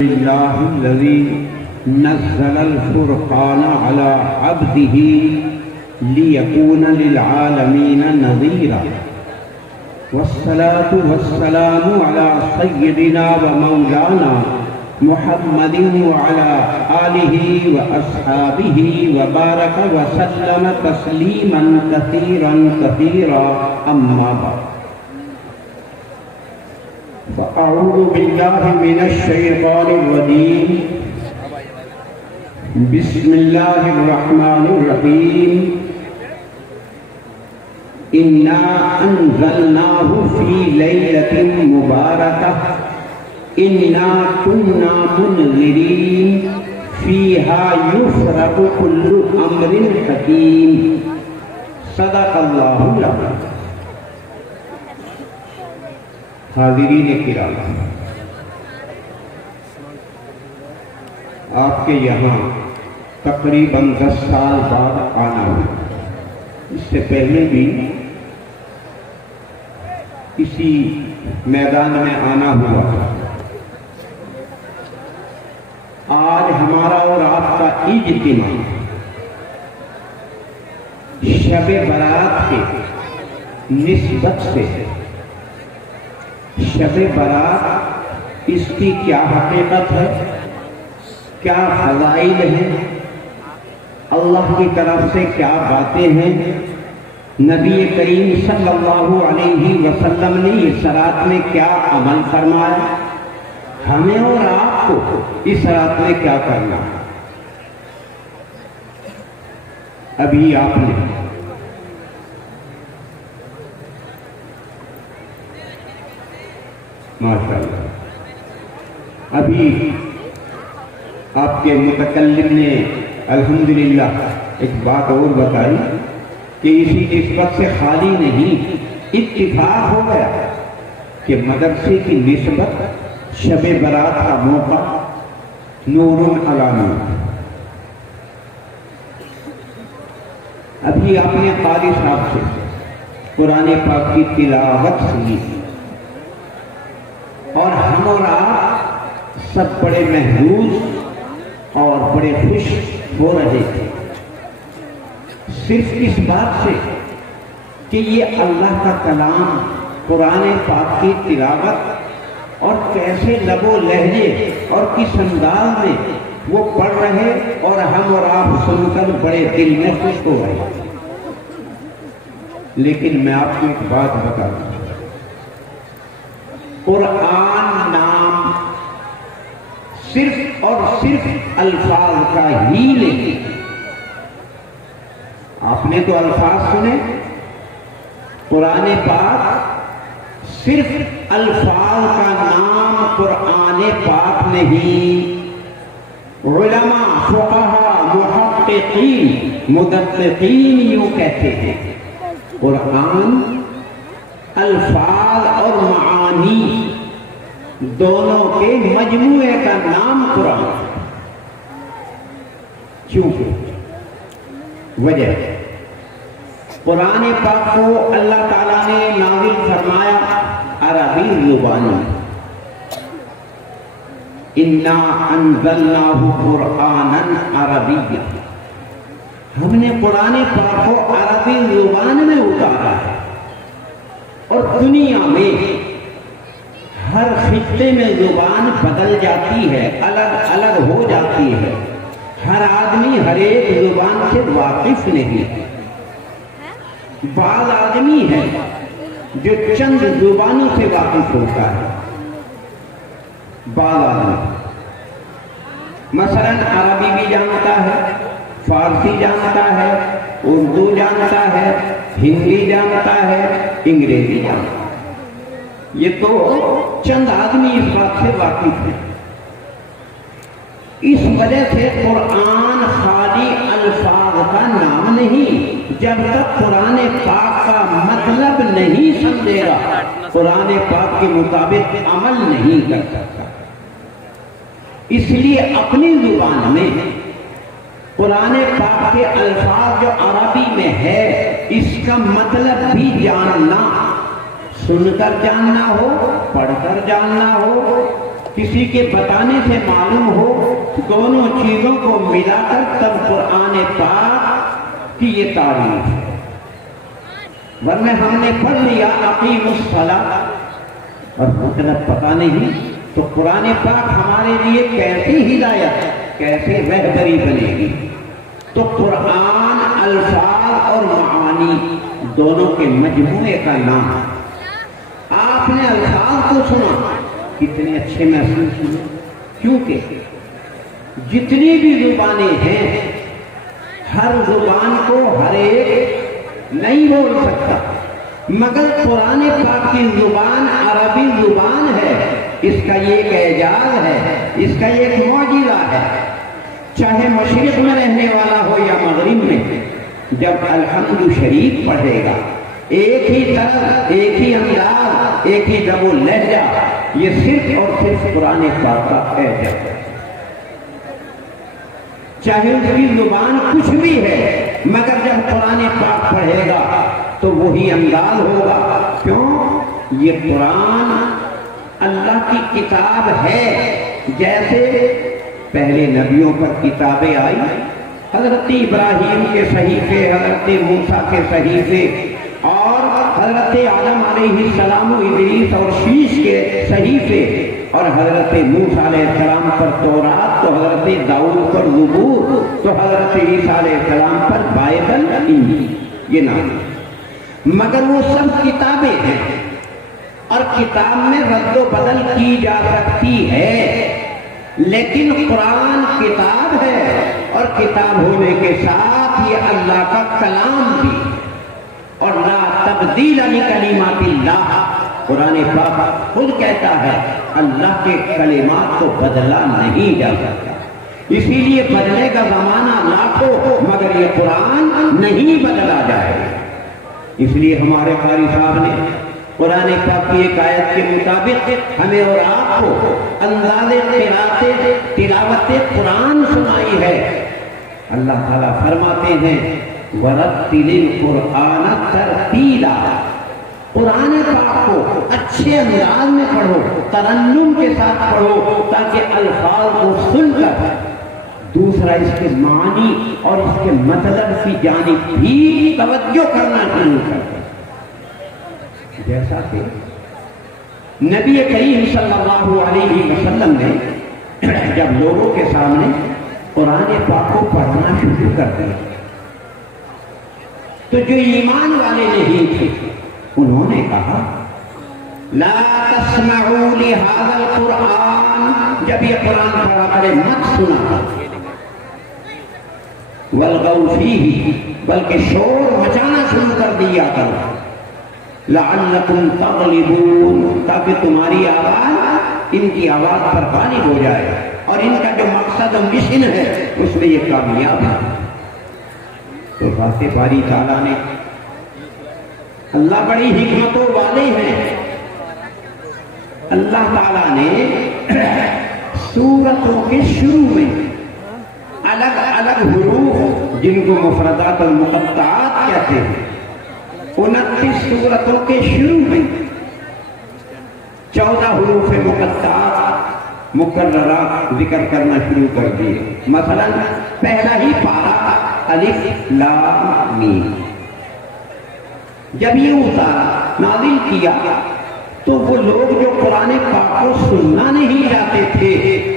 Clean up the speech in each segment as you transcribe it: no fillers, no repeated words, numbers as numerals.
لله الذي نزل الفرقان على عبده ليكون للعالمين نذيرا والصلاة والسلام على سيدنا ومولانا محمد وعلى آله وأصحابه وبارك وسلم تسليما كثيرا كثيرا أما بعد فأعوذ بالله من الشيطان الرجيم بسم الله الرحمن الرحيم إنا أنزلناه في ليلة مباركة إنا كنا منذرين فيها يفرق كل أمر حكيم صدق الله العظيم. حاضرین کرام، آپ کے یہاں تقریباً 10 سال بعد آنا ہوا. اس سے پہلے بھی اسی میدان میں آنا ہوا. آج ہمارا اور آپ کا اجتماع شب برات کے نسبت سے ہے. شب برات اس کی کیا حقیقت ہے، کیا فضائل ہیں، اللہ کی طرف سے کیا باتیں ہیں، نبی کریم صلی اللہ علیہ وسلم نے اس رات میں کیا عمل فرمایا، ہمیں اور آپ کو اس رات میں کیا کرنا ہے. ابھی آپ نے ماشاءاللہ ابھی آپ کے متکلم نے الحمدللہ ایک بات اور بتائی کہ اسی نسبت سے خالی نہیں، اتفاق ہو گیا کہ مدرسے کی نسبت شب برات کا موقع نور علی نور. ابھی آپ نے قاری صاحب سے قرآن پاک کی تلاوت سنی اور ہم اور آپ سب بڑے محظوظ اور بڑے خوش ہو رہے تھے، صرف اس بات سے کہ یہ اللہ کا کلام قرآن پاک کی تلاوت اور کیسے لب و لہجے اور کس انداز میں وہ پڑھ رہے اور ہم اور آپ سن کر بڑے دل میں خوش ہو رہے. لیکن میں آپ کو ایک بات بتا دوں، قرآن نام صرف اور صرف الفاظ کا ہی نہیں. آپ نے تو الفاظ سنے، قرآن پاک صرف الفاظ کا نام قرآن پاک نہیں. علماء، فقہاء، محققین، مدققین یوں کہتے ہیں قرآن الفاظ اور معانی دونوں کے مجموعے کا نام قرآن. چونکہ وجہ قرآن پاک کو اللہ تعالیٰ نے نازل فرمایا عربی زبان میں. انا انزلناہ قرآنا عربیا، ہم نے قرآن پاک کو عربی زبان میں اتارا ہے. اور دنیا میں ہر خطے میں زبان بدل جاتی ہے، الگ الگ ہو جاتی ہے. ہر آدمی ہر ایک زبان سے واقف نہیں ہے. بعض آدمی ہے جو چند زبانوں سے واقف ہوتا ہے. بعض آدمی مثلا عربی بھی جانتا ہے، فارسی جانتا ہے، اردو جانتا ہے، ہندی جانتا ہے، انگریزی جانتا ہے. یہ تو چند آدمی اس بات سے واقف ہیں. اس وجہ سے قرآن خالی الفاظ کا نام نہیں. جب تک قرآن پاک کا مطلب نہیں سمجھے گا قرآن پاک کے مطابق عمل نہیں کر سکتا. اس لیے اپنی زبان میں قرآن پاک کے الفاظ جو عربی میں ہے اس کا مطلب بھی جاننا، سن کر جاننا ہو، پڑھ کر جاننا ہو، کسی کے بتانے سے معلوم ہو، دونوں چیزوں کو ملا کر تب قرآن پاک کی یہ تعریف ہے۔ ورنہ ہم نے پڑھ لیا اقیموا الصلاۃ اور مطلب پتہ نہیں، تو قرآن پاک ہمارے لیے کیسی ہدایت، کیسے رہبری بنے گی؟ تو قرآن الفاظ اور معانی دونوں کے مجموعے کا نام ہے۔ آپ نے الفاظ کو سنا، کتنے اچھے محسوس ہوئے، کیونکہ جتنی بھی زبانیں ہیں، ہر زبان کو ہر ایک نہیں بول سکتا، مگر قرآن پاک کی زبان عربی زبان ہے، اس کا یہ ایک اعجاز ہے، اس کا یہ ایک معجزہ ہے۔ چاہے مشرق میں رہنے والا ہو یا مغرب میں، جب الحمد شریف پڑھے گا، ایک ہی طرز، ایک ہی انداز، ایک ہی دم و لہجہ، یہ صرف اور صرف قرآن پاک کا اعجاز ہے۔ چاہے اس کی زبان کچھ بھی ہے، مگر جب قرآن پاک پڑھے گا تو وہی انداز ہوگا۔ کیوں؟ یہ قرآن اللہ کی کتاب ہے۔ جیسے پہلے نبیوں پر کتابیں آئی، حضرت ابراہیم کے صحیفے، حضرت موسیٰ کے صحیفے، اور حضرت آدم علیہ السلام و ادریس اور شیش کے صحیفے، اور حضرت موسیٰ علیہ السلام پر تورات، تو حضرت داؤد پر زبور، تو حضرت عیسیٰ علیہ السلام پر بائبل، انجیل، یہ نام ہے۔ مگر وہ سب کتابیں ہیں، اور کتاب میں رد و بدل کی جا سکتی ہے، لیکن قرآن کتاب ہے، اور کتاب ہونے کے ساتھ یہ اللہ کا کلام بھی، اور لا تبدیل لکلمات اللہ، قرآن پاک خود کہتا ہے اللہ کے کلمات کو بدلا نہیں جا سکتا، اسی لیے بدلے کا زمانہ لاکھوں ہو، مگر یہ قرآن نہیں بدلا جائے گا۔ اس لیے ہمارے قاری صاحب نے قرآن پاک کی ایک آیت کے مطابق ہمیں اور آپ کو انداز تلاوت قرآن سنائی ہے۔ اللہ تعالیٰ فرماتے ہیں وَرَتِّلِ الْقُرْآنَ تَرْتِيلًا، قرآن پاک کو اچھے انداز میں پڑھو، ترنم کے ساتھ پڑھو، تاکہ الفاظ کو سن کر دوسرا اس کے معنی اور اس کے مطلب کی جانب بھی توجہ کرنا شروع کر دے۔ جیسا کہ نبی کریم صلی اللہ علیہ وسلم نے جب لوگوں کے سامنے قرآن پاک کو پڑھنا شروع کر دیا، تو جو ایمان والے نہیں تھے انہوں نے کہا لا تسمعوا لهذا القرآن، جب یہ قرآن پڑھا کرے مت سنا، والغوا فیہ، بلکہ شور مچانا شروع کر دیا کرو، لعلکم تغلبون، تاکہ تمہاری آواز ان کی آواز پر غالب ہو جائے، اور ان کا جو مقصد و مشن ہے اس میں یہ کامیاب ہے۔ تو ذات باری تعالیٰ نے، اللہ بڑی حکمتوں والے ہیں، اللہ تعالیٰ نے سورتوں کے شروع میں الگ الگ حروف، جن کو مفردات المقطعات کہتے ہیں، 29 سورتوں کے شروع میں 14 حروف مقطعات مکررات ذکر کرنا شروع کر دیے۔ مثلا پہلا ہی پارہ الف لام میم، جب یہ اتارا نازل کیا تو وہ لوگ جو قرآن پاک کو سننا نہیں چاہتے تھے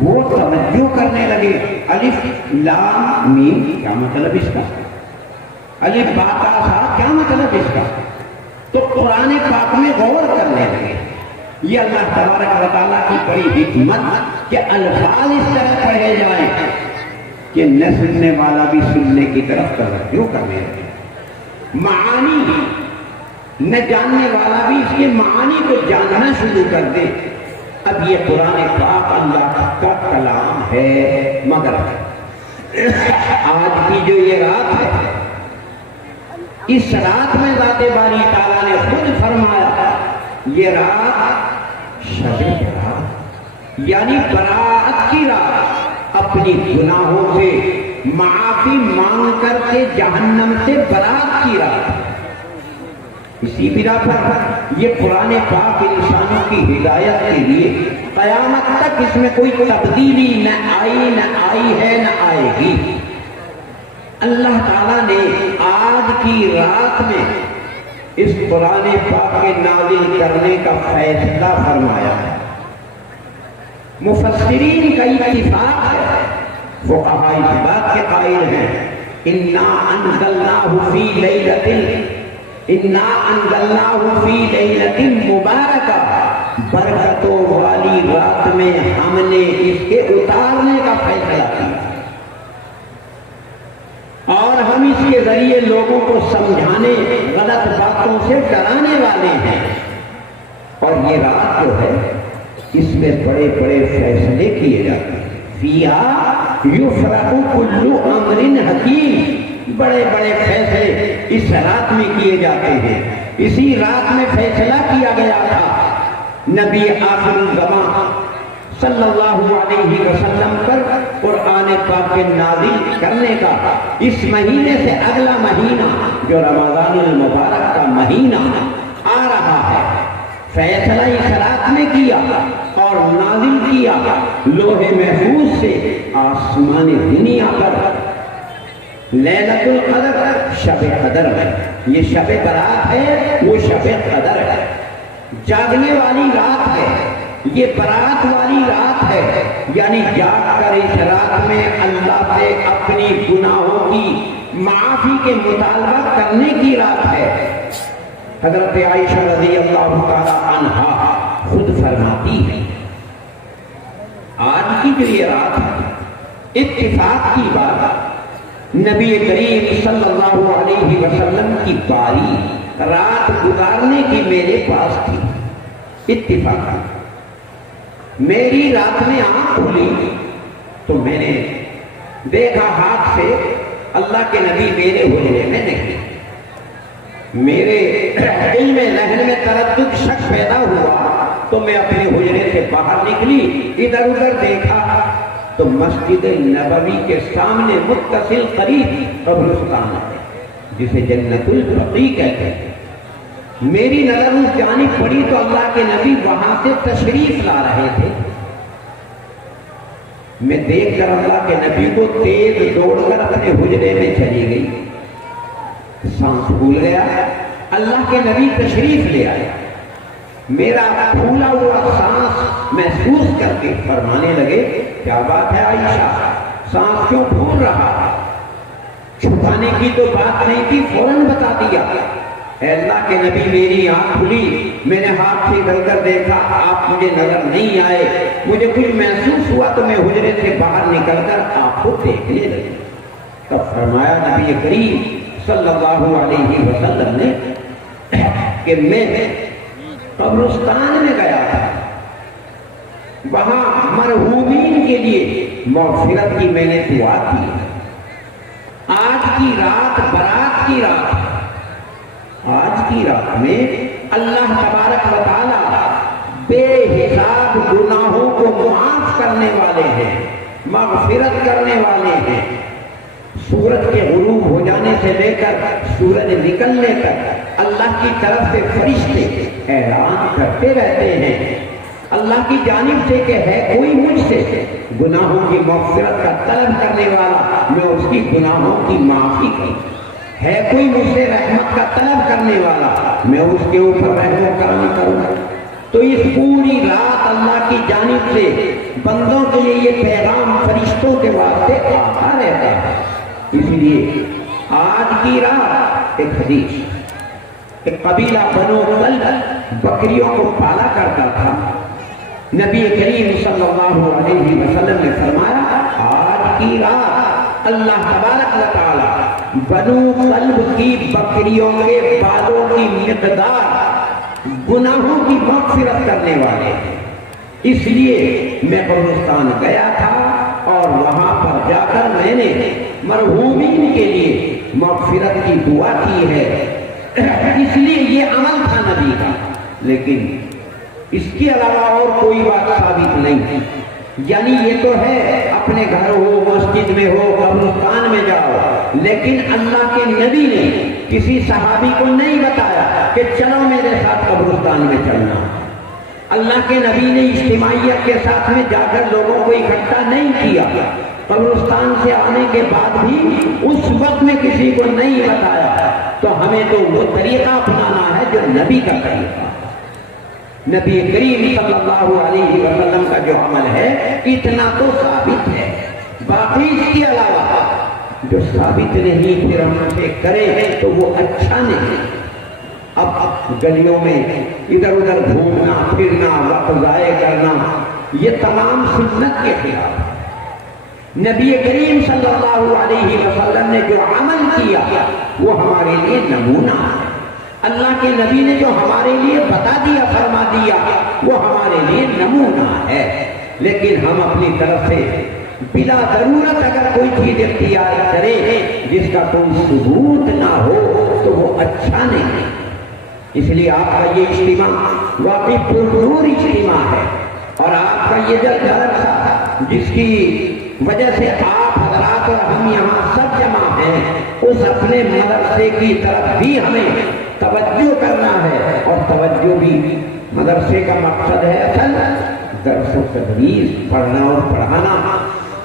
وہ توجہ کرنے لگے، الف لام میم کیا مطلب اس کا، الف با تا سا کیا مطلب اس کا، تو قرآن پاک میں غور کرنے لگے۔ یہ اللہ تبارک و تعالیٰ کی بڑی حکمت کہ الفاظ اس طرح پڑھے جائیں کہ نہ سننے والا بھی سننے کی طرف توجہ کرنے لگے، معانی نہ جاننے والا بھی اس کے معانی کو جاننا شروع کر دے۔ اب یہ قرآن پاک اللہ کا کلام ہے، مگر آج کی جو یہ رات ہے، اس رات میں ذات باری تعالیٰ نے خود فرمایا یہ رات شب برات، یعنی برات کی رات، اپنی گناہوں سے معافی مانگ کر کے جہنم سے برات کی رات۔ اسی بنا پر یہ قرآن پاک انسانوں کی ہدایت کے لیے قیامت تک اس میں کوئی تبدیلی نہ آئی ہے نہ آئے گی۔ اللہ تعالیٰ نے آج کی رات میں اس قرآن پاک کے نازل کرنے کا فیصلہ فرمایا ہے۔ مفسرین کا اتفاق ہے، فقہاء اس بات کے قائل ہیں انا انزلناہ فی لیلۃ مبارکہ، برکتوں والی رات میں ہم نے اس کے اتارنے کا فیصلہ کیا، اور ہم اس کے ذریعے لوگوں کو سمجھانے، غلط باتوں سے ڈرانے والے ہیں۔ اور یہ رات جو ہے اس میں بڑے بڑے فیصلے کیے جاتے ہیں۔ فیہا یفرق کل امر حکیم، بڑے بڑے فیصلے اس رات میں کیے جاتے ہیں۔ اسی رات میں فیصلہ کیا گیا تھا نبی آخر الزمان صلی اللہ علیہ وسلم پر قرآن پاک کے نازل کرنے کا۔ اس مہینے سے اگلا مہینہ جو رمضان المبارک کا مہینہ آ رہا ہے، فیصلہ اس رات میں کیا اور نازل کیا لوح محفوظ سے آسمان دنیا پر لیلۃ القدر، شب قدر میں۔ یہ شب برات ہے، وہ شب قدر ہے، جاگنے والی رات ہے، یہ برات والی رات ہے، یعنی جاگ کر اس رات میں اللہ سے اپنی گناہوں کی معافی کے مطالبہ کرنے کی رات ہے۔ حضرت عائشہ رضی اللہ تعالی عنہا خود فرماتی ہے آج کی جو یہ رات ہے، اتفاق کی بات، نبی کریم صلی اللہ علیہ وسلم کی باری رات گزارنے کی میرے پاس تھی۔ اتفاق میری رات میں آنکھ کھلی تو میں نے دیکھا ہاتھ سے اللہ کے نبی میرے حجرے میں نہیں۔ میرے دل میں ذہن میں تردد، شک پیدا ہوا تو میں اپنے حجرے سے باہر نکلی، ادھر ادھر دیکھا تو مسجد نبوی کے سامنے متصل قریب قبرستان ہے جسے جنت البقیع کہتے ہیں۔ میری نظر اس جانب پڑی تو اللہ کے نبی وہاں سے تشریف لا رہے تھے۔ میں دیکھ کر اللہ کے نبی کو تیز دوڑ کر اپنے حجرے میں چلی گئی، سانس پھول گیا، اللہ کے نبی تشریف لے آئے، میرا پھولا ہوا سانس محسوس کر کے فرمانے لگے کیا بات ہے عائشہ، سانس کیوں پھول رہا ہے؟ چھپانے کی تو بات نہیں تھی، فوراً بتا دیا۔ اے اللہ کے نبی میری آنکھ کھلی، میں نے ہاتھ سے ادھر ادھر دیکھا، آپ مجھے نظر نہیں آئے، مجھے کچھ محسوس ہوا تو میں حجرے سے باہر نکل کر آپ کو دیکھنے لگی۔ تب فرمایا نبی کریم صلی اللہ علیہ وسلم نے کہ میں قبرستان میں گیا تھا، وہاں مرحومین کے لیے مغفرت کی میں نے دعا کی۔ آج کی رات برات کی رات ہے، آج کی رات میں اللہ تبارک و تعالی بے حساب گناہوں کو معاف کرنے والے ہیں، مغفرت کرنے والے ہیں۔ سورج کے غروب ہو جانے سے لے کر سورج نکلنے تک اللہ کی طرف سے فرشتے اعلان کرتے رہتے ہیں اللہ کی جانب سے کہ ہے کوئی مجھ سے گناہوں کی مغفرت کا طلب کرنے والا، میں اس کی گناہوں کی معافی کروں، ہے کوئی مجھ سے رحمت کا طلب کرنے والا، میں اس کے اوپر رحم و کرم کروں۔ تو اس پوری رات اللہ کی جانب سے بندوں کے لیے یہ پیغام فرشتوں کے واسطے آتا رہتا ہے۔ اس لیے آج کی رات ایک حدیث، ایک قبیلہ بنو کلب بکریوں کو پالا کرتا تھا، نبی کریم صلی اللہ علیہ وسلم نے فرمایا آج کی رات اللہ تبارک و تعالی بنو کلب کی بکریوں کے بالوں کی مقدار گناہوں کی مغفرت کرنے والے ہیں۔ اس لیے میں قبرستان گیا تھا اور وہاں پر جا کر میں نے مرحومین کے لیے مغفرت کی دعا کی ہے۔ اس لیے یہ عمل تھا نبی کا، لیکن اس کے علاوہ اور کوئی بات ثابت نہیں، یعنی یہ تو ہے اپنے گھر ہو، مسجد میں ہو، قبرستان میں جاؤ، لیکن اللہ کے نبی نے کسی صحابی کو نہیں بتایا کہ چلو میرے ساتھ قبرستان میں چلنا۔ اللہ کے نبی نے اجتماعیت کے ساتھ میں جا کر لوگوں کو اکٹھا نہیں کیا، قبرستان سے آنے کے بعد بھی اس وقت میں کسی کو نہیں بتایا۔ تو ہمیں تو وہ طریقہ اپنانا ہے جو نبی کا طریقہ، نبی کریم صلی اللہ علیہ وسلم کا جو عمل ہے اتنا تو ثابت ہے، باقی اس کے علاوہ جو ثابت نہیں پھر ہم سے کرے تو وہ اچھا نہیں۔ اب گلیوں میں ادھر ادھر گھومنا پھرنا، وقت ضائع کرنا، یہ تمام سنت کے خلاف ہے۔ نبی کریم صلی اللہ علیہ وسلم نے جو عمل کیا وہ ہمارے لیے نمونہ ہے۔ اللہ کے نبی نے جو ہمارے لیے بتا دیا، فرما دیا، وہ ہمارے لیے نمونہ ہے۔ لیکن ہم اپنی طرف سے بلا ضرورت اگر کوئی چیز اختیار کرے جس کا کوئی ثبوت نہ ہو تو وہ اچھا نہیں۔ اس لیے آپ کا یہ اجتماع واقعی پرنور اجتماع ہے، اور آپ کا یہ جلسہ جس کی وجہ سے آپ حضرات اور ہم یہاں سب جمع ہیں، اس اپنے مدرسے کی طرف بھی ہمیں توجہ کرنا ہے، اور توجہ بھی مدرسے کا مقصد ہے اصل درس و تدریس، پڑھنا اور پڑھانا۔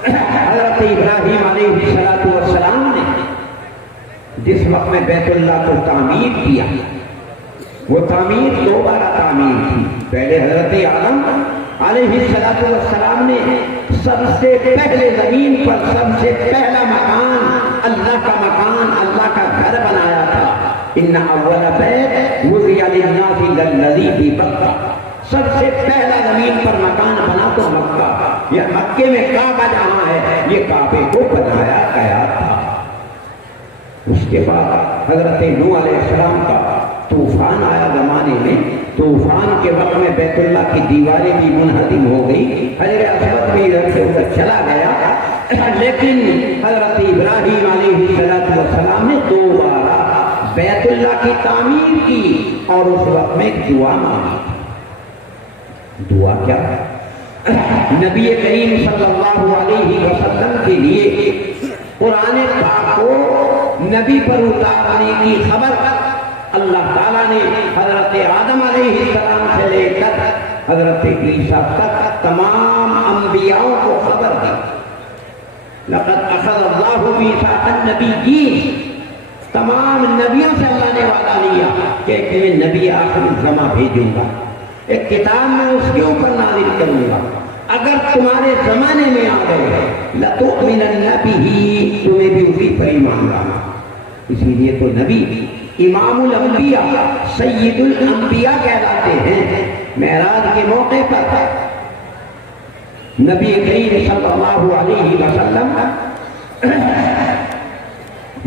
حضرت ابراہیم علیہ السلام نے جس وقت میں بیت اللہ کو تعمیر کیا، وہ تعمیر 2 بار تعمیر تھی۔ پہلے حضرت آدم علیہ السلام نے سب سے پہلے زمین پر سب سے پہلا مکان اللہ کا مکان، اللہ کا گھر بنایا تھا۔ ان اول بیت وضع للناس للذی ببکہ، سب سے پہلا زمین پر مکان بنا تو مکہ، یہ مکے میں کعبہ جہاں ہے یہ کعبے کو بنایا گیا تھا۔ اس کے بعد حضرت نوح علیہ السلام کا طوفان آیا زمانے میں، طوفان کے وقت میں بیت اللہ کی دیواریں بھی منہدم ہو گئی، حجر اسود بھی ادھر سے ادھر چلا گیا، لیکن حضرت ابراہیم علیہ السلام نے 2 بار بیت اللہ کی تعمیر کی، اور اس وقت میں ایک دعا مانگی۔ دعا کیا؟ نبی کریم صلی اللہ علیہ وسلم کے لیے قرآن پاک کو نبی پر اتارنے کی خبر اللہ تعالیٰ نے حضرت آدم علیہ السلام سے لے کر حضرت عیسیٰ تک تمام انبیاءوں کو خبر دی۔ لقد اخذ اللہ میثاق النبیین، تمام نبیوں سے اللہ نے وعدہ لیا کہ میں نبی آخر الزماں بھیجوں گا، ایک کتاب میں اس کے اوپر نازل کروں گا، اگر تمہارے زمانے میں آ گئے لَتُؤْمِنَنَّ بِهِ، تمہیں بھی اسی پر ایمان لانا۔ اسی لیے تو نبی امام الانبیاء سید الانبیاء کہلاتے ہیں۔ معراج کے موقع پر نبی کریم صلی اللہ علیہ وسلم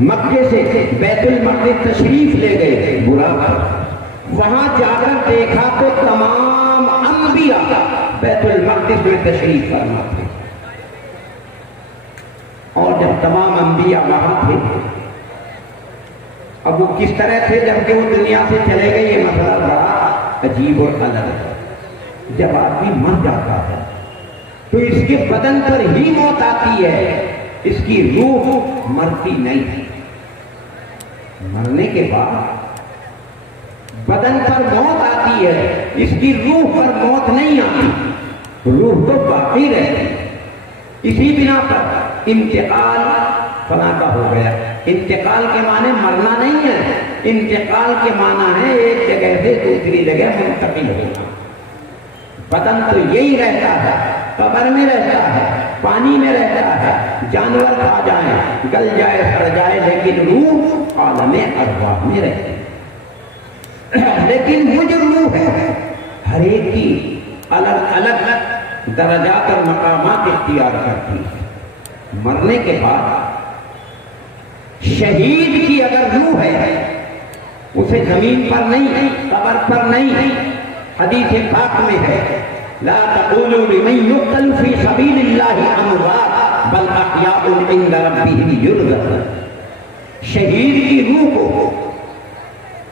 مکے سے بیت المقدس تشریف لے گئے براق، وہاں جا کر دیکھا تو تمام انبیاء بیت المقدس میں تشریف فرما تھے، اور جب تمام انبیاء وہاں تھے، اب وہ کس طرح تھے جب کہ وہ دنیا سے چلے گئے، یہ مسئلہ بڑا عجیب اور الگ ہے۔ جب آدمی مر جاتا ہے تو اس کے بدن پر ہی موت آتی ہے، اس کی روح مرتی نہیں۔ مرنے کے بعد بدن پر موت آتی ہے، اس کی روح پر موت نہیں آتی، روح تو باقی رہتی۔ اسی بنا پر انتقال فنا کا ہو گیا۔ انتقال کے معنی مرنا نہیں ہے، انتقال کے معنی ہے ایک جگہ سے دوسری جگہ منتقل ہونا۔ بدن تو یہی رہتا ہے، قبر میں رہتا ہے، پانی میں رہتا ہے، جانور کھا جائیں، گل جائے، سڑ جائے، لیکن روح عالم ارواح میں رہتی ہے۔ لیکن وہ جو روح ہے ہر ایک کی الگ الگ درجات اور مقامات اختیار کرتی ہے۔ مرنے کے بعد شہید کی اگر روح ہے اسے زمین پر نہیں، قبر پر نہیں، حدیث پاک میں ہے لا تقولوا لمن يقتل في سبيل الله اموات بل احياء عند ربهم يرزقون۔ شہید کی روح کو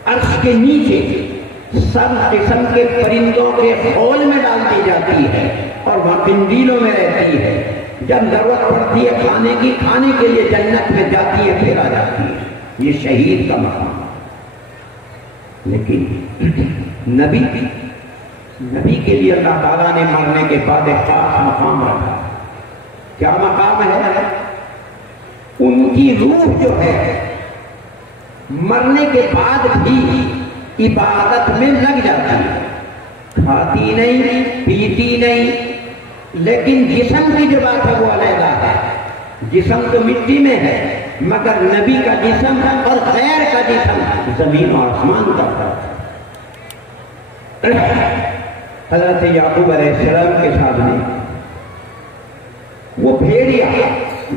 عرش کے نیچے سب قسم کے پرندوں کے خول میں ڈال دی جاتی ہے اور وہاں قندیلوں میں رہتی ہے. جب ضرورت پڑتی ہے کھانے کی، کھانے کے لیے جنت میں جاتی ہے، پھر آ جاتی ہے. یہ شہید کا مقام. لیکن نبی کے لیے اللہ تعالیٰ نے مرنے کے بعد ایک خاص مقام رکھا. کیا مقام ہے؟ ان کی روح جو ہے مرنے کے بعد بھی عبادت میں لگ جاتی ہے. کھاتی نہیں، پیتی نہیں، لیکن جسم کی جو بات ہے وہ علیحدہ ہے. جسم تو مٹی میں ہے، مگر نبی کا جسم اور غیر کا جسم زمین اور آسمان کا فرق ہے. حضرت یعقوب علیہ السلام کے سامنے وہ بھیڑیا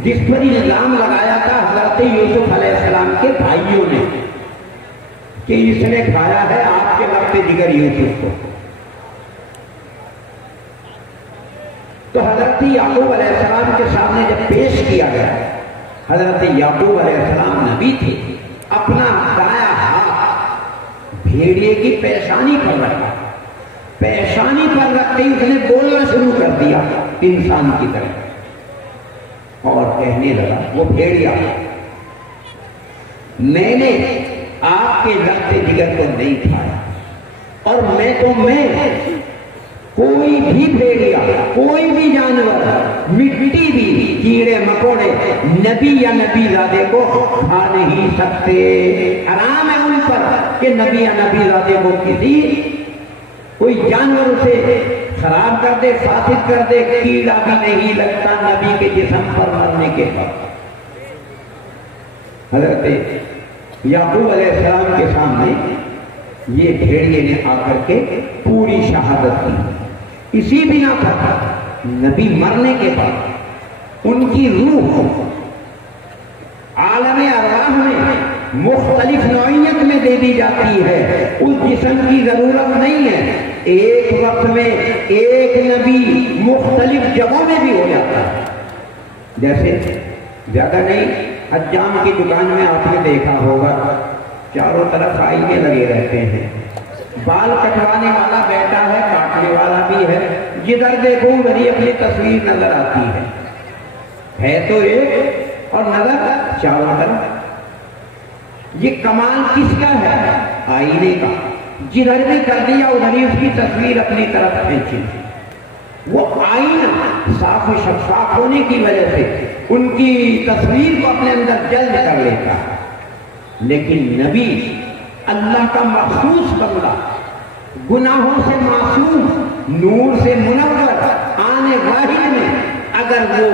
جس پر الزام لگایا تھا حضرت یوسف علیہ السلام کے بھائیوں نے کہ اس نے کھایا ہے آپ کے وقت جگر یوسف کو، تو حضرت یعقوب علیہ السلام کے سامنے جب پیش کیا گیا، حضرت یعقوب علیہ السلام نبی تھے، اپنا دایاں ہاتھ بھیڑیے کی پیشانی پر رکھا. پیشانی پر رکھتے ہی اس نے بولنا شروع کر دیا انسان کی طرح اور کہنے لگا، وہ بھیڑیا، میں نے آپ کے رخت جگر کو نہیں کھایا، اور میں کوئی بھی بھیڑیا، کوئی بھی جانور، مٹی بھی، کیڑے مکوڑے نبی یا نبی زادے کو کھا نہیں سکتے. حرام ہے ان پر کہ نبی یا نبی زادے کو کسی کوئی جانور اسے خراب کر دے، فاسد کر دے. کیڑا بھی نہیں لگتا نبی کے جسم پر مرنے کے بعد. حضرت یعقوب علیہ السلام کے سامنے یہ بھیڑیے نے آ کر کے پوری شہادت کی. اسی بنا پر نبی مرنے کے بعد ان کی روح عالم ارواح میں مختلف نوعیت میں دے دی جاتی ہے. اس جسم کی ضرورت نہیں ہے. ایک وقت میں ایک نبی مختلف جگہوں میں بھی ہو جاتا ہے. جیسے زیادہ نہیں، حجام کی دکان میں آپ نے دیکھا ہوگا چاروں طرف آئینے لگے رہتے ہیں. بال کٹوانے والا بیٹا ہے، کاٹنے والا بھی ہے. جدھر دیکھو ادھر ہی اپنی تصویر نظر آتی ہے تو ایک اور نظر چاروں طرف. یہ کمال کس کا ہے؟ آئینے کا. جدھر بھی کر دیا ادھر ہی اس کی تصویر اپنی طرف کھینچی. وہ آئینہ صاف و شفاف ہونے کی وجہ سے ان کی تصویر کو اپنے اندر جلد کر لیتا. لیکن نبی اللہ کا مخصوص بندہ، گناہوں سے معصوم، نور سے منور، آنے واحد میں، اگر وہ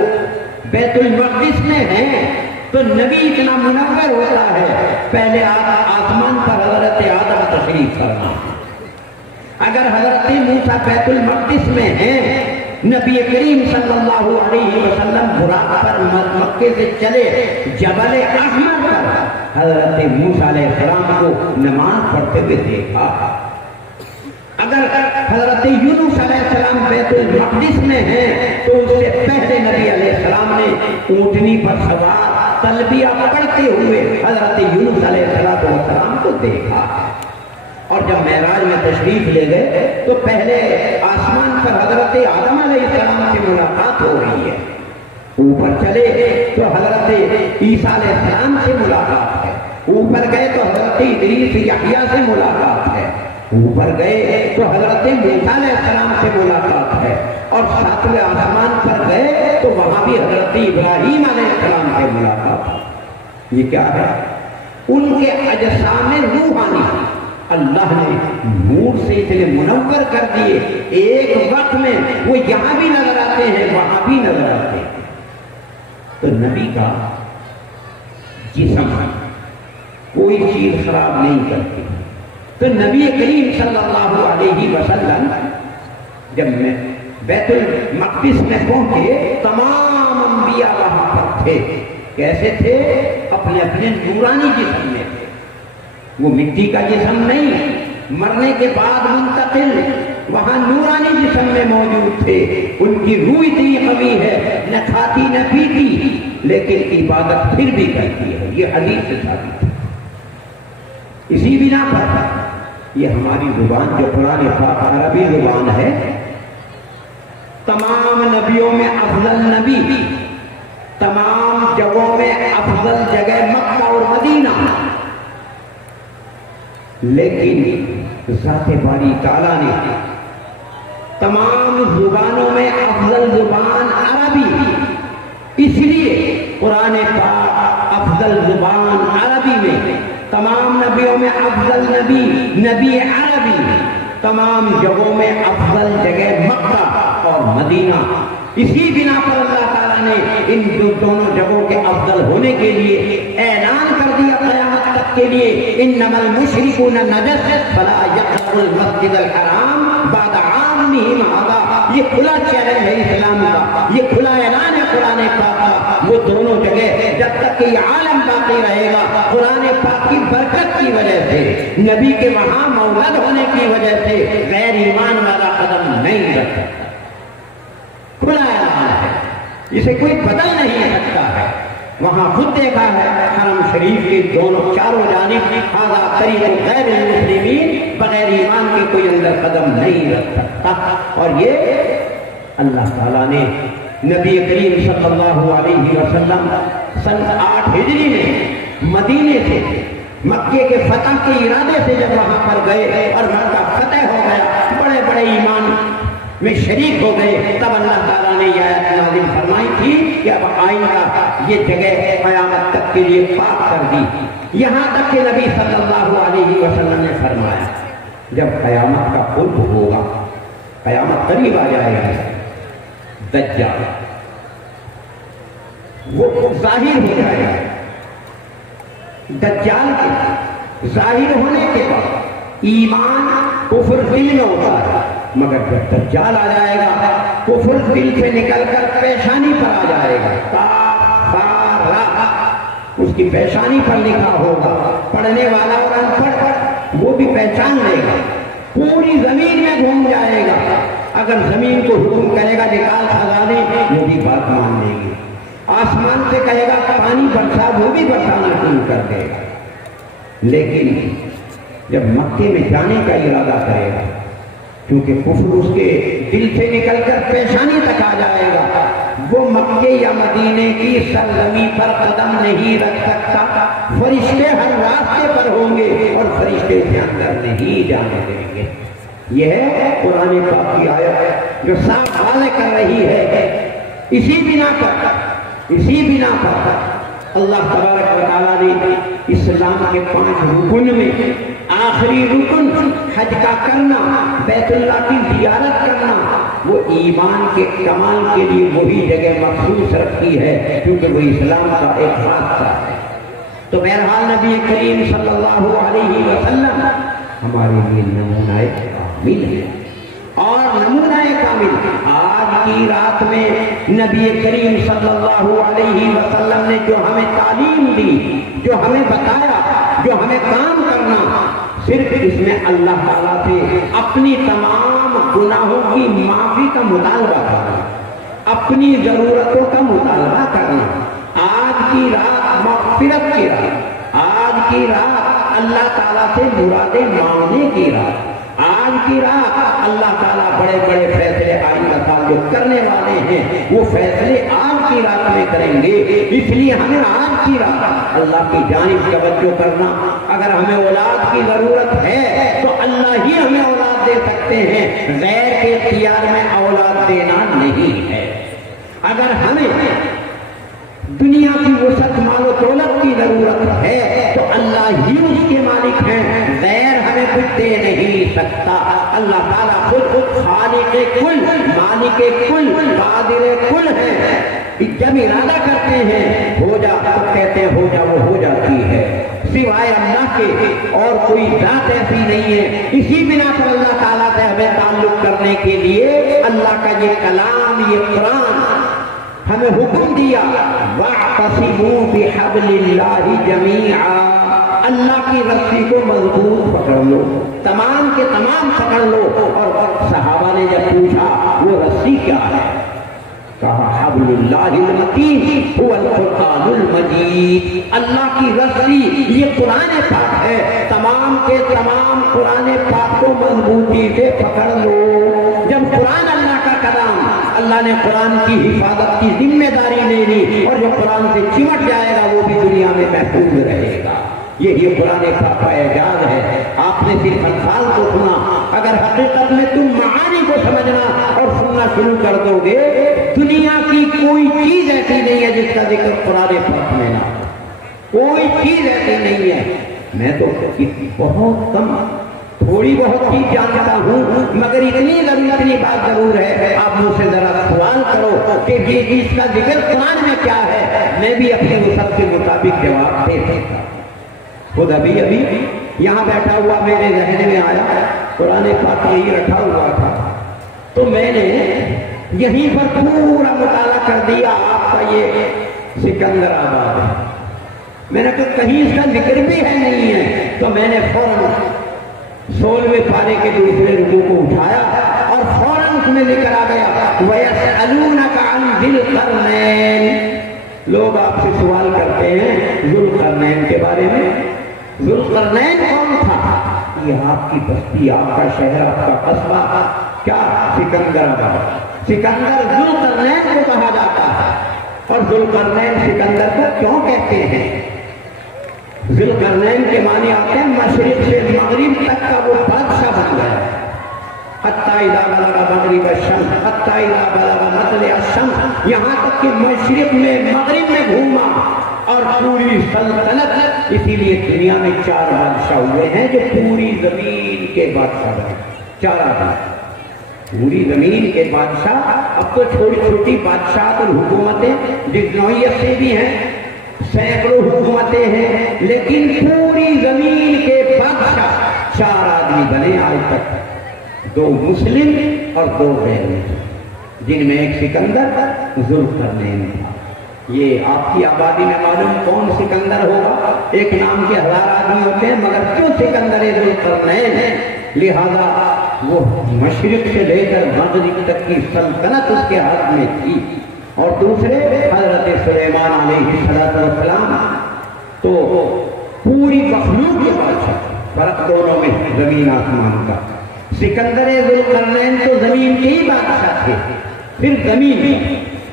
بیت المقدس میں ہیں تو نبی اتنا منور ہوتا ہے پہلے آسمان پر حضرت آدم تشریف فرما. اگر حضرت موسیٰ بیت المقدس میں ہیں، نبی کریم صلی اللہ علیہ وسلم براق پر مکے سے چلے جبل احمر پر حضرت موسیٰ علیہ السلام کو نماز پڑھتے ہوئے دیکھا. اگر حضرت یونس علیہ السلام بیت المقدس میں ہیں تو اس سے پہلے نبی علیہ السلام نے اونٹنی پر سوار تلبیہ پڑھتے ہوئے حضرت یونس علیہ السلام کو دیکھا. اور جب معراج میں تشریف لے گئے تو پہلے آسمان پر حضرت آدم علیہ السلام سے ملاقات ہو رہی ہے. اوپر چلے تو حضرت عیسیٰ علیہ السلام سے ملاقات ہے. اوپر گئے تو حضرت ادریس یحییٰ سے ملاقات ہے. اوپر گئے تو حضرت موسیٰ علیہ السلام سے ملاقات ہے. اور ساتویں آسمان پر گئے تو وہاں بھی حضرت ابراہیم علیہ السلام سے ملاقات ہے. یہ کیا ہے؟ ان کے اجسام روحانی اللہ نے نور سے اتنے منور کر دیے، ایک وقت میں وہ یہاں بھی نظر آتے ہیں وہاں بھی نظر آتے ہیں. تو نبی کا جسم کوئی چیز خراب نہیں کرتی. تو نبی کریم صلی اللہ علیہ وسلم جب میں بیت المقدس میں پہنچے، تمام انبیاء وہاں پر تھے. کیسے تھے؟ اپنے اپنے نورانی جسم میں تھے. وہ مٹی کا جسم نہیں، مرنے کے بعد منتقل وہاں نورانی جسم میں موجود تھے. ان کی روح اتنی قوی ہے، نہ کھاتی نہ پیتی، لیکن عبادت پھر بھی کرتی ہے. یہ حدیث سے ثابت ہے. اسی بنا پر یہ ہماری زبان جو قرآن پاک عربی زبان ہے، تمام نبیوں میں افضل نبی، تمام جگہوں میں افضل جگہ مکہ اور مدینہ، لیکن ذات باری تعالیٰ نے تمام زبانوں میں افضل زبان عربی، اس لیے قرآن پاک افضل زبان عربی میں، تمام نبیوں میں افضل نبی نبی عربی، تمام جگہوں میں افضل جگہ مکہ اور مدینہ۔ اسی بنا پر اللہ تعالیٰ نے ان دونوں جگہوں کے افضل ہونے کے لیے اعلان کر دیا قیامت تک کے لیے، انما المشرکون نجس فلا یقربوا المسجد الحرام بعد عامهم ھذا۔ یہ کھلا چیلنج ہے اسلام کا، یہ کھلا اعلان ہے قرآن پاک کا۔ وہ دونوں جگہ جب تک کہ یہ عالم باقی رہے گا، قرآن پاک کی برکت کی وجہ سے، نبی کے وہاں مولد ہونے کی وجہ سے غیر ایمان والا قدم نہیں رکھ سکتا۔ کھلا اعلان ہے، اسے کوئی بدل نہیں سکتا ہے۔ وہاں خود دیکھا ہے حرم شریف کے دونوں چاروں جانب ھذا طریق غیر المسلمین، بغیر ایمان کے کوئی اندر قدم نہیں رکھ سکتا۔ اور یہ اللہ تعالیٰ نے نبی کریم صلی اللہ علیہ وسلم سن 8 ہجری میں مدینے سے مکے کے فتح کے ارادے سے جب وہاں پر گئے اور مکہ فتح ہو گیا، بڑے بڑے ایمان میں شریک ہو گئے، تب اللہ تعالیٰ نے یہ آیت نازل فرمائی تھی کہ اب آئندہ یہ جگہ قیامت تک کے لیے پاک کر دی۔ یہاں تک کہ نبی صلی اللہ علیہ وسلم نے فرمایا جب قیامت کا قرب ہوگا، قیامت قریب آ جائے گی، دجال وہ ظاہر ہو جائے گا۔ دجال کے ظاہر ہونے کے بعد ایمان کفر دل میں ہوتا ہے، مگر جب دجال آ جائے گا کفر دل سے نکل کر پیشانی پر آ جائے گا، کافر، اس کی پیشانی پر لکھا ہوگا، پڑھنے والا اور ان پڑھ وہ بھی پہچان لے گا، پوری زمین میں گھوم جائے گا، اگر زمین کو حکم کرے گا نکال خزانے، وہ بھی بات مان لے گی، آسمان سے کہے گا پانی برسا، وہ بھی برسانا شروع کر دے گا۔ لیکن جب مکے میں جانے کا ارادہ کرے گا، کیونکہ کفر اس کے دل سے نکل کر پیشانی تک آ جائے گا، وہ مکے یا مدینے کی سرزمین پر قدم نہیں رکھ سکتا، فرشتے ہر راستے پر ہوں گے اور فرشتے سے اندر نہیں جانے دیں گے۔ یہ ہے قرآن پاک کی آیت جو صاف واضح کر رہی ہے۔ اسی بنا پر اللہ تبارک و تعالیٰ نے اسلام کے 5 رکن میں آخری رکن حج کا کرنا، بیت اللہ کی زیارت کرنا، وہ ایمان کے کمال کے لیے وہی جگہ مخصوص رکھی ہے، کیونکہ وہ اسلام کا ایک حصہ ہے۔ تو بہرحال نبی کریم صلی اللہ علیہ وسلم ہمارے لیے نمونہ کامل ہے، اور نمونہ کامل آج کی رات میں نبی کریم صلی اللہ علیہ وسلم نے جو ہمیں تعلیم دی، جو ہمیں بتایا، جو ہمیں کام کرنا، صرف اس میں اللہ تعالیٰ سے اپنی تمام گناہوں کی معافی کا مطالبہ کرنا، اپنی ضرورتوں کا مطالبہ کرنا۔ آج کی رات مغفرت کی رات، آج کی رات اللہ تعالیٰ سے مرادیں مانگنے کی رات، آج کی رات اللہ تعالیٰ بڑے بڑے فیصلے آئندہ سال جو کرنے والے ہیں وہ فیصلے آج کی رات میں کریں گے، اس لیے ہمیں آج کی رات اللہ کی جانب توجہ کرنا۔ اگر ہمیں اولاد کی ضرورت ہے تو اللہ ہی ہمیں اولاد دے سکتے ہیں، غیر کے اختیار میں اولاد دینا نہیں ہے۔ اگر ہمیں دنیا کی وسعت مال و دولت کی ضرورت ہے تو اللہ ہی اس کے مالک ہیں، غیر ہمیں کچھ دے نہیں سکتا۔ اللہ تعالیٰ خود خالق کل، مالک کل، قادر کل ہے۔ جب ارادہ کرتے ہیں ہو جا تو کہتے ہیں ہو جا، وہ ہو جاتی ہے، سوائے اللہ کے اور کوئی ذات ایسی نہیں ہے۔ اسی بنا پر اللہ تعالیٰ سے ہمیں تعلق کرنے کے لیے اللہ کا یہ کلام، یہ قرآن ہمیں حکم دیا، وَاعْتَصِمُوا بِحَبْلِ اللَّهِ جَمِيعًا، اللہ کی رسی کو مضبوط پکڑ لو، تمام کے تمام پکڑ لو۔ اور صحابہ نے جب پوچھا وہ رسی کیا ہے، کہا حبل حبل اللہ المتین هو القرآن المجید. اللہ کی رسی یہ قرآن پاک ہے. تمام کے تمام قرآن پاک کو مضبوطی سے پکڑ لو. جب قرآن اللہ کا کلام, اللہ نے قرآن کی حفاظت کی ذمہ داری لے لی, اور جو قرآن سے چمٹ جائے گا وہ بھی دنیا میں محفوظ رہے گا. یہی قرآن پاک کا اعجاز ہے. آپ نے صرف الفاظ کو سنا, اگر حقیقت میں تم معانی کو سمجھنا اور سننا شروع کر دو گے, دنیا کی کوئی چیز ایسی نہیں ہے جس کا ذکر قرآن پاک میں نہ, کوئی چیز ایسی نہیں ہے. میں تو بہت کم تھوڑی بہت چیز جانتا ہوں, مگر اتنی بات ضرور ہے, آپ مجھ سے ذرا سوال کرو کہ یہ اس کا ذکر قرآن میں کیا ہے, میں بھی اپنے وسعت کے مطابق جواب دے سکتا. خود ابھی یہاں بیٹھا ہوا میرے ذہن میں آیا, قرآن پاک یہی رکھا ہوا تھا, تو میں نے یہیں پر پورا مطالعہ کر دیا. آپ کا یہ سکندر آباد ہے, میں نے کہا کہیں اس کا ذکر بھی ہے نہیں ہے, تو میں نے فوراً 16ویں پارے کے دوسرے رکوع کو اٹھایا اور فوراً اس میں ذکر آ گیا وَيَسْأَلُونَكَ عَنْ ذِي الْقَرْنَيْنِ. لوگ آپ سے سوال کرتے ہیں ذوالقرنین کے بارے میں. ذوالقرنین کون تھا؟ یہ آپ کی بستی, آپ کا شہر, آپ کا قصبہ, کیا سکندر آباد. سکندر ذوالقرنین کو کہا جاتا ہے. اور ذوالقرنین سکندر کو کیوں کہتے ہیں؟ ذوالقرنین کے معنی آتے ہیں مشرق سے مغرب تک کا وہ بادشاہ بن گیا. حتی اذا بلغ مغرب الشمس حتی اذا بلغ مطلع الشمس, یہاں تک کہ مشرق میں مغرب میں گھوما اور پوری سلطنت. اسی لیے دنیا میں 4 بادشاہ ہوئے ہیں جو پوری زمین کے بادشاہ بنے. 4 آدمی پوری زمین کے بادشاہ. اب تو چھوٹی چھوٹی بادشاہت اور حکومتیں جس نوعیت سے بھی ہیں, سینکڑوں حکومتیں ہیں, لیکن پوری زمین کے بادشاہ 4 آدمی بنے آج تک. 2 مسلم اور 2 غیر مسلم, جن میں ایک سکندر ذوالقرنین تھا. یہ آپ کی آبادی میں معلوم کون سکندر ہوگا؟ ایک نام کے 1000 آدمی ہوتے ہیں, مگر کیوں سکندر ذوالقرنین ہے؟ لہذا وہ مشرق سے لے کر مغرب تک کی سلطنت اس کے ہاتھ میں تھی. اور دوسرے حضرت سلیمان علیہ السلام تو پوری مخلوق کے بادشاہ. فرق دونوں میں زمین آسمان کا. سکندر ذوالقرنین تو زمین کے ہی بادشاہ تھے, پھر زمین بھی,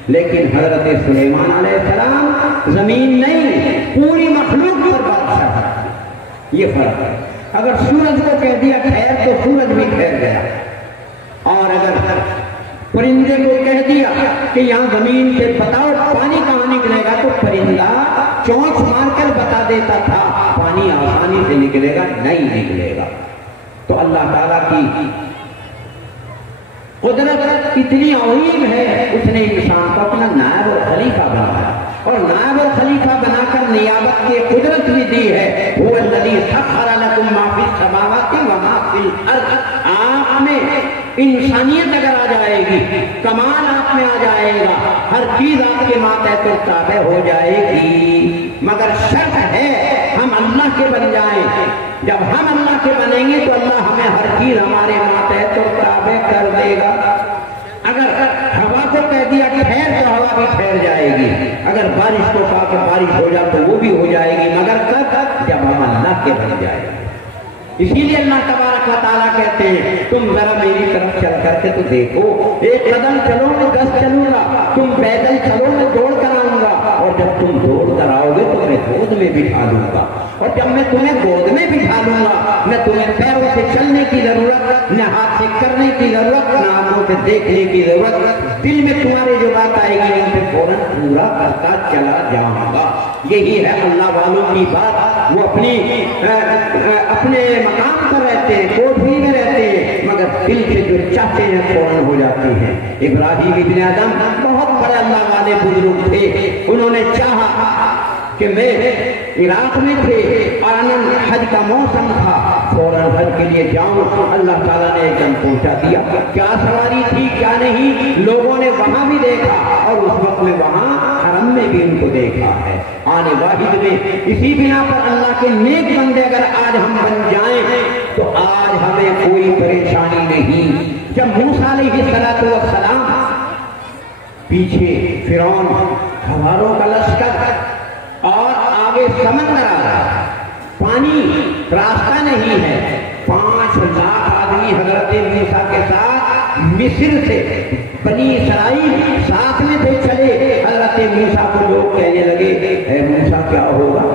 لیکن حضرت سلیمان علیہ السلام زمین نہیں, پوری مخلوق پر بادشاہ تھا. یہ فرق ہے. اگر سورج کو کہہ دیا ٹھہر تو سورج بھی ٹھہر گیا, اور اگر پرندے کو کہہ دیا کہ یہاں زمین سے بتاؤ پانی کہاں نکلے گا, تو پرندہ چونچ مار کر بتا دیتا تھا پانی آسانی سے نکلے گا, نہیں نکلے گا. تو اللہ تعالیٰ کی قدرت اتنی عظیم ہے, اس نے انسان کو اپنا نائب اور خلیفہ بنایا, اور نائب اور خلیفہ بنا کر نیابت کی قدرت بھی دی ہے. هو الذی سخر لکم ما فی السماوات وما فی الارض. آپ میں انسانیت اگر آ جائے گی, کمال آپ میں آ جائے گا, ہر چیز آپ کے ماتحت تابع ہو جائے گی, مگر شرط ہے ہم اللہ کے بن جائیں. جب ہم اللہ کے بنیں گے تو اللہ ہمیں ہر چیز ہمارے ماتحت تابع کر دے گا. اگر ہوا کو کہہ دیا کہ ٹھہر تو ہوا بھی ٹھہر جائے گی, اگر بارش کو کہا کہ بارش ہو جائے تو وہ بھی ہو جائے گی, مگر کب؟ جب ہم اللہ کے بن جائیں گے. اسی لیے اللہ تبارک و تعالیٰ کہتے ہیں تم ذرا میری طرف چل کر کے تو دیکھو, 1 قدم چلو میں 10 چلوں گا, تم پیدل چلو میں دوڑ کر آؤں گا, اور جب تم دوڑ کر آؤ گے تو میں گود میں بٹھا لوں گا, اور جب میں تمہیں گود میں بٹھا لوں گا نہ تمہیں پیروں سے چلنے کی ضرورت, نہ ہاتھ سے کرنے کی ضرورت, نہ آنکھوں سے دیکھنے کی ضرورت. دل میں تمہارے جو بات آئے گی ان پہ فوراً پورا کرتا چلا جاؤں گا. یہی ہے اللہ والوں کی بات. وہ اپنے مقام پر رہتے ہیں, کوٹھی میں رہتے ہیں, مگر دل سے جو چاہتے ہیں فوراً ہو جاتی ہیں. ابراہیم ابن ادم بہت بڑے اللہ والے بزرگ تھے. انہوں نے چاہا کہ میں عراق میں تھے اور حج کا موسم تھا, فوراً حج کے لیے جاؤں. اللہ تعالیٰ نے ایک دم پہنچا دیا. کیا سواری تھی کیا نہیں, لوگوں نے وہاں بھی دیکھا, اور اس وقت میں وہاں حرم میں بھی ان کو دیکھا ہے. آنے واحد میں اسی بنا پر اللہ کے نیک بندے اگر آج ہم بن جائیں تو آج ہمیں کوئی پریشانی نہیں. جب موسیٰ علیہ السلام پیچھے فرعون ہزاروں کا لشکر اور آگے سمندر آ رہا ہے، پانی راستہ نہیں ہے، 5 لاکھ آدمی حضرت موسیٰ کے ساتھ مصر سے بنی اسرائیل ساتھ میں تھے چلے۔ حضرت موسیٰ کو لوگ کہنے لگے اے موسیٰ کیا ہوگا،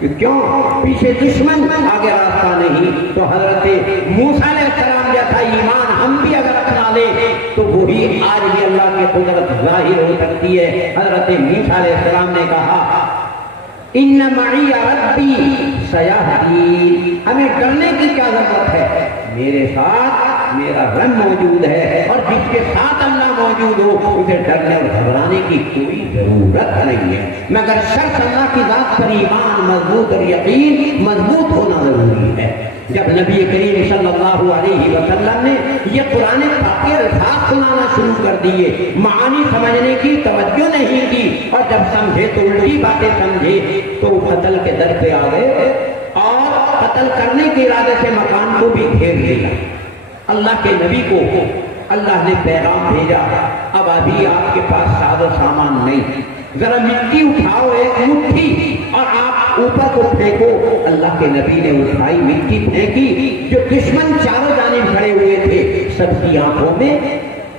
کہ کیوں پیچھے دشمن آگے راستہ نہیں۔ تو حضرت موسیٰ علیہ السلام جیسا ایمان ہم بھی اگر اپنا لیں تو وہی آج بھی اللہ کی قدرت ظاہر ہو سکتی ہے۔ حضرت موسیٰ علیہ السلام نے کہا ان معی ربی سیہدین، ہمیں ڈرنے کی کیا ضرورت ہے، میرے ساتھ میرا رب موجود ہے، اور جس کے ساتھ اللہ موجود ہو اسے ڈرنے اور گھبرانے کی کوئی ضرورت نہیں ہے، مگر شرط اللہ کی ذات پر ایمان مضبوط اور یقین مضبوط ہونا ضروری ہے۔ جب نبی کریم صلی اللہ علیہ وسلم نے یہ قرآن پاک کے الفاظ سنانا شروع کر دیے، معانی سمجھنے کی توجہ نہیں کی، اور جب سمجھے تو الٹی باتیں سمجھے، تو قتل کے در پہ آ گئے اور قتل کرنے کے ارادے سے مکان کو بھی گھیر لیا۔ اللہ کے نبی کو اللہ نے پیغام بھیجا، اب ابھی آپ کے پاس ساز و سامان نہیں، ذرا مٹی اٹھاؤ ایک مٹھی اور آپ اوپر کو پھینکو۔ اللہ کے نبی نے اٹھائی، مٹی پھینکی، جو دشمن چاروں جانب کھڑے ہوئے تھے سب کی آنکھوں میں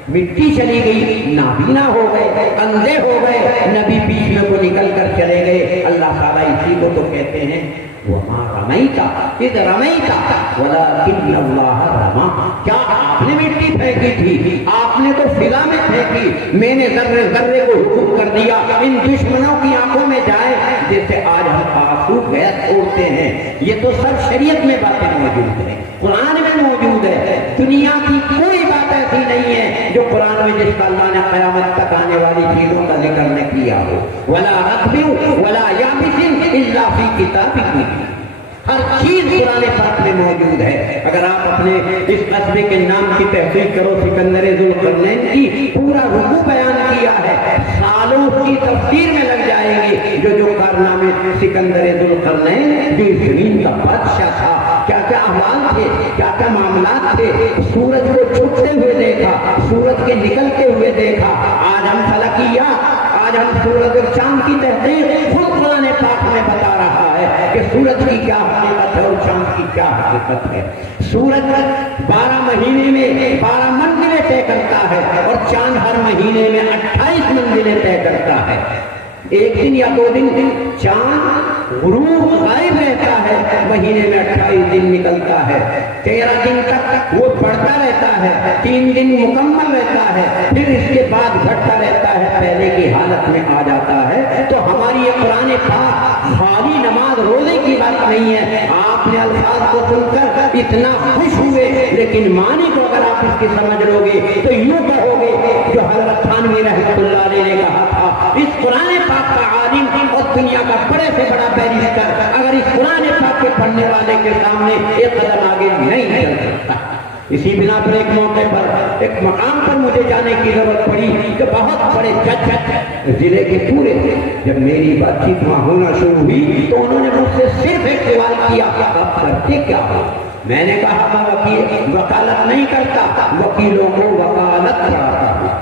مٹی چلی گئی، نابینا ہو گئے، اندھے ہو گئے، نبی بیچ میں کو نکل کر چلے گئے۔ اللہ تعالیٰ اسی کو تو کہتے ہیں وَمَا رَمَيْتَ إِذْ رَمَيْتَ وَلَكِنَّ اللَّهَ رَمَىٰ، کیا آپ نے مٹی پھینکی تھی، آپ نے تو فضا میں پھینکی، میں نے ذرے ذرے کو حکم کر دیا ان دشمنوں کی آنکھوں میں جائے جیسے آج ہم آنسو گیس چھوڑتے ہیں۔ یہ تو سب شریعت میں باتیں موجود ہیں، قرآن میں موجود ہے، دنیا کی کوئی بات ایسی نہیں ہے جو قرآن میں جس کا اللہ نے قیامت تک آنے والی چیزوں کا ذکر نہ کیا ہو۔ وَلَا رَطْبٍ وَلَا يَابِسٍ إِلَّا فِي كِتَابٍ مُبِينٍ، ہر چیز قرآن پاک میں موجود ہے۔ اگر آپ اپنے اس قصبے کے نام کی تحقیق کرو، سکندر ذوالقرنین کی پورا رکوع بیان کیا ہے، سالوں کی تفسیر میں لگ جائیں گے۔ جو کارنامے سکندر ذوالقرنین جو اس زمین کا بادشاہ تھا، کیا کیا احوال تھے، کیا کیا معاملات تھے، سورج کو چھپتے ہوئے دیکھا، سورج کے نکلتے ہوئے دیکھا۔ آج ہم فلکیات، آج ہم سورج اور چاند کی تحقیق خود قرآن پاک میں بتا رہا ہے کہ سورج کی کیا حقیقت ہے اور چاند کی کیا حقیقت ہے۔ سورج 12 مہینے میں 12 منزلیں طے کرتا ہے، اور چاند ہر مہینے میں 28 منزلیں طے کرتا ہے۔ ایک دن یا 2 دن چاند غروب غائب رہتا ہے، مہینے میں 28 دن نکلتا ہے، 13 دن تک وہ بڑھتا رہتا ہے، 3 دن مکمل رہتا ہے، پھر اس کے بعد گھٹتا رہتا ہے، پہلے کی حالت میں آ جاتا ہے۔ تو ہماری یہ قرآن پاک خالی نماز روزے کی بات نہیں ہے۔ آپ نے الفاظ کو سن کر اتنا خوش ہوئے، لیکن معنی کو اگر آپ اس کی سمجھ لو گے تو یوں کہو گے جو حضرت تھانوی رحمۃ اللہ علیہ نے کہا تھا، اس قرآن پاک کا عالم اور دنیا کا بڑے سے بڑا بیرسٹر اگر اس قرآن پاک کے پڑھنے والے کے سامنے ایک قدم آگے نہیں چل سکتا۔ اسی بنا پر ایک موقع پر ایک مقام پر مجھے جانے کی ضرورت پڑی کہ بہت بڑے جج ضلع کے پورے تھے۔ جب میری بات چیت وہاں ہونا شروع ہوئی تو انہوں نے مجھ سے صرف ایک سوال کیا، آپ کرتے کیا ہو؟ میں نے کہا میں وکیل وکالت نہیں کرتا، وکیلوں کو وکالت کراتا ہوں۔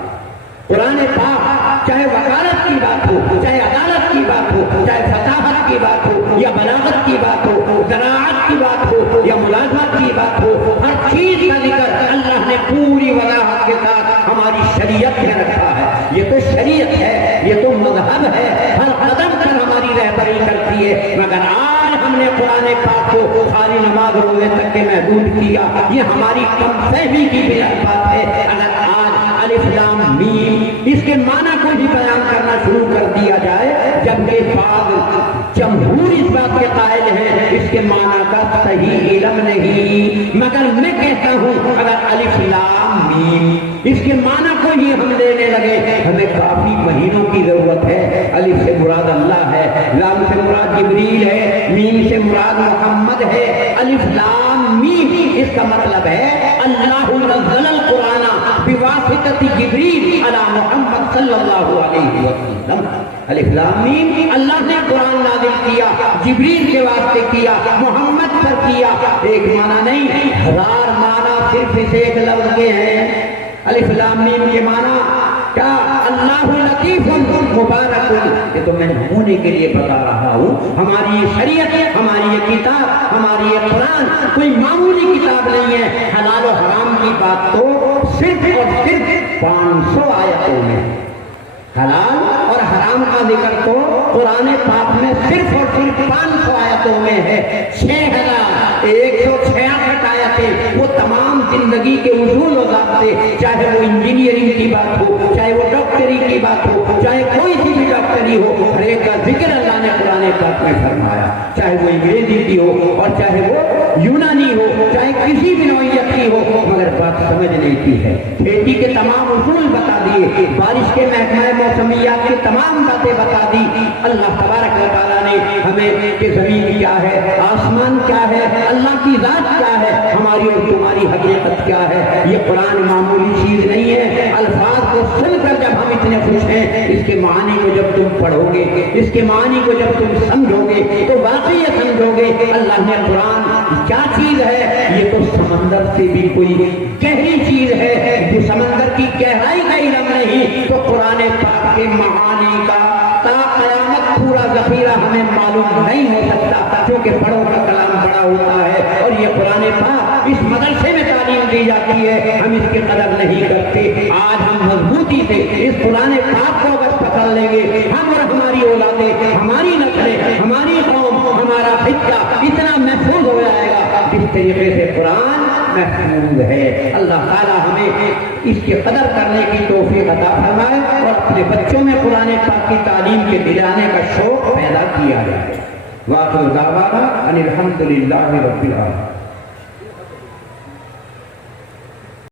قرآن پاک چاہے وکالت کی بات ہو، چاہے عدالت کی بات ہو، چاہے فصاحت کی بات ہو یا بلاغت کی بات ہو، زراعت کی بات ہو یا ملازمت کی بات ہو، ہر چیز کا ذکر اللہ نے پوری وضاحت کے ساتھ ہماری شریعت میں رکھا ہے۔ یہ تو شریعت ہے، یہ تو مذہب ہے، ہر قدم پر ہماری رہبری کرتی ہے۔ مگر آج ہم نے قرآن پاک کو خالی نماز روزے تک کے محدود کیا، یہ ہماری کم فہمی کی بات ہے۔ اگر آج الف لام میم اس کے معنی کو بھی بیان کرنا شروع کر دیا جائے، جبکہ بعض جمہور اس بات کے قائل ہیں اس کے معنی کا صحیح علم نہیں، مگر میں کہتا ہوں اگر الف لام میم اس کے معنی کو ہی ہم لینے لگے، ہمیں کافی مہینوں کی ضرورت ہے۔ الف سے مراد اللہ ہے، لام سے مراد جبریل ہے، میم سے مراد محمد ہے۔ الف لام میم اس کا مطلب ہے اللہ نزل القرآن بواسطۃ جبریل علی محمد صلی اللہ علیہ وسلم۔ الف لام میم اللہ نے قرآن نازل کیا، جبریل کے واسطے کیا، محمد پر کیا۔ ایک معنی نہیں، 1000 معنی صرف اس ایک لفظ کے ہیں۔ الف لام میم کے معنی کیا اللہ لطیف مبارک، یہ تو میں نمونے کے لیے بتا رہا ہوں. ہماری یہ شریعت، ہماری یہ کتاب، ہماری یہ قرآن کوئی معمولی کتاب نہیں ہے. حلال و حرام کی بات تو صرف اور صرف 500 آیتوں میں، حلال اور حرام کا ذکر تو قرآن پاک میں صرف اور صرف 500 آیتوں میں ہے. 6166 آیتیں، وہ تمام زندگی کے اصول و ضابطے، چاہے وہ انجینئرنگ کی بات ہو، چاہے وہ ڈاکٹری کی بات ہو، چاہے کوئی سی بھی ڈاکٹری ہو، ہر ایک کا ذکر اللہ نے قرآن پاک میں فرمایا. چاہے وہ انگریزی کی ہو اور چاہے وہ یونانی ہو، چاہے کسی بھی نوعیت کی ہو، مگر بات سمجھنے کی ہے. کھیتی کے تمام اصول بتا دیے، بارش کے محکمہ موسمیات کی تمام باتیں بتا دی. اللہ تبارک و تعالیٰ نے ہمیں کہ زمین کیا ہے، آسمان کیا ہے، اللہ کی ذات کیا ہے، ہماری اور تمہاری حقیقت کیا ہے. یہ قرآن معمولی چیز نہیں ہے. الفاظ کو سن کر جب ہم اتنے خوش ہیں، اس کے معنی کو جب تم پڑھو گے، اس کے معنی کو جب تم سمجھو گے تو واقعی یہ سمجھو گے اللہ نے قرآن کیا چیز ہے. یہ تو سمندر سے بھی کوئی گہری چیز ہے. جو سمندر کی گہرائی کا علم نہیں تو قرآن پاک کے معانی کا تا قیامت پورا ذخیرہ ہمیں معلوم نہیں ہو سکتا، کیونکہ بڑوں کا کلام بڑا ہوتا ہے. اور یہ قرآن پاک اس مدرسے میں تعلیم دی جاتی ہے، ہم اس کی قدر نہیں کرتے. آج ہم مضبوطی سے اس قرآن پاک کو اگر پکڑ لیں گے، ہم اور ہماری اولادیں، ہماری نسلیں، ہماری قوم، ہمارا خطہ اتنا محفوظ ہو جائے گا جس طریقے سے قرآن محفوظ ہے. اللہ تعالیٰ ہمیں اس کی قدر کرنے کی توفیق عطا فرمائے اور اپنے بچوں میں قرآن پاک کی تعلیم کے دلانے کا شوق پیدا کیا جائے. وآخر دعوانا ان الحمد للہ رب العالمین.